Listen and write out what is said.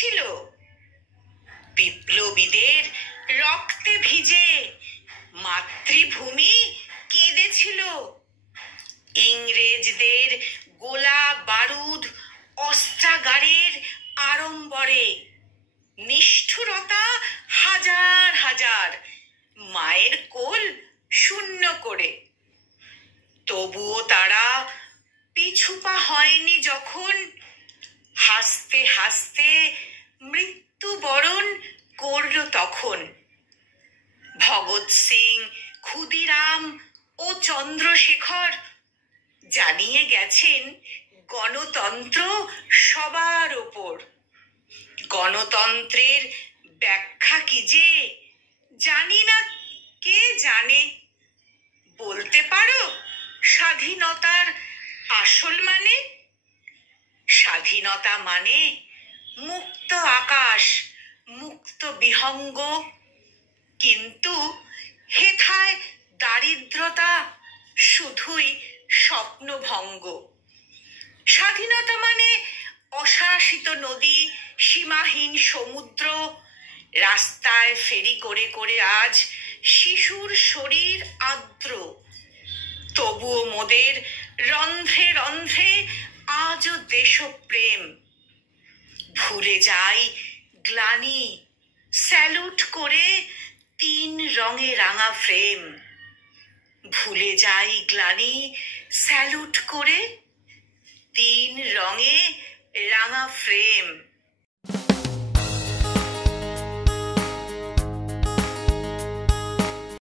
ছিল? বিপ্লবীদের রক্তে ভিজে মাতৃভূমি কেঁদেছিল। ইংরেজদের গোলা বারুদ অস্ত্রাগারের আড়ম্বরে নিষ্ঠুরতা হাজার হাজার মায়ের কোল শূন্য করে। তবুও তারা পিছুপা হয়নি যখন হাসতে হাসতে মৃত্যুবরণ করল তখন। ভগৎ সিং, ক্ষুদিরাম ও চন্দ্রশেখর জানিয়ে গেছেন গণতন্ত্র সবার ওপর। গণতন্ত্রের ব্যাখ্যা কি যে জানি না, কে জানে? বলতে পারো স্বাধীনতার আসল মানে? স্বাধীনতা মানে মুক্ত আকাশ, মুক্ত বিহঙ্গ, কিন্তু হেথায় দারিদ্রতা শুধুই স্বপ্নভঙ্গ। স্বাধীনতা মানে অশাসিত নদী, সীমাহীন সমুদ্র, রাস্তায় ফেরি করে করে আজ শিশুর শরীর আর্দ্র। তবুও মোদের রন্ধ্রে রন্ধ্রে আজও দেশপ্রেম। ভুলে যাই গ্লানি, স্যালুট করে 3 রঙে রাঙা ফ্রেম। ভুলে যাই গ্লানি, স্যালুট করে 3 রঙে রাঙা ফ্রেম।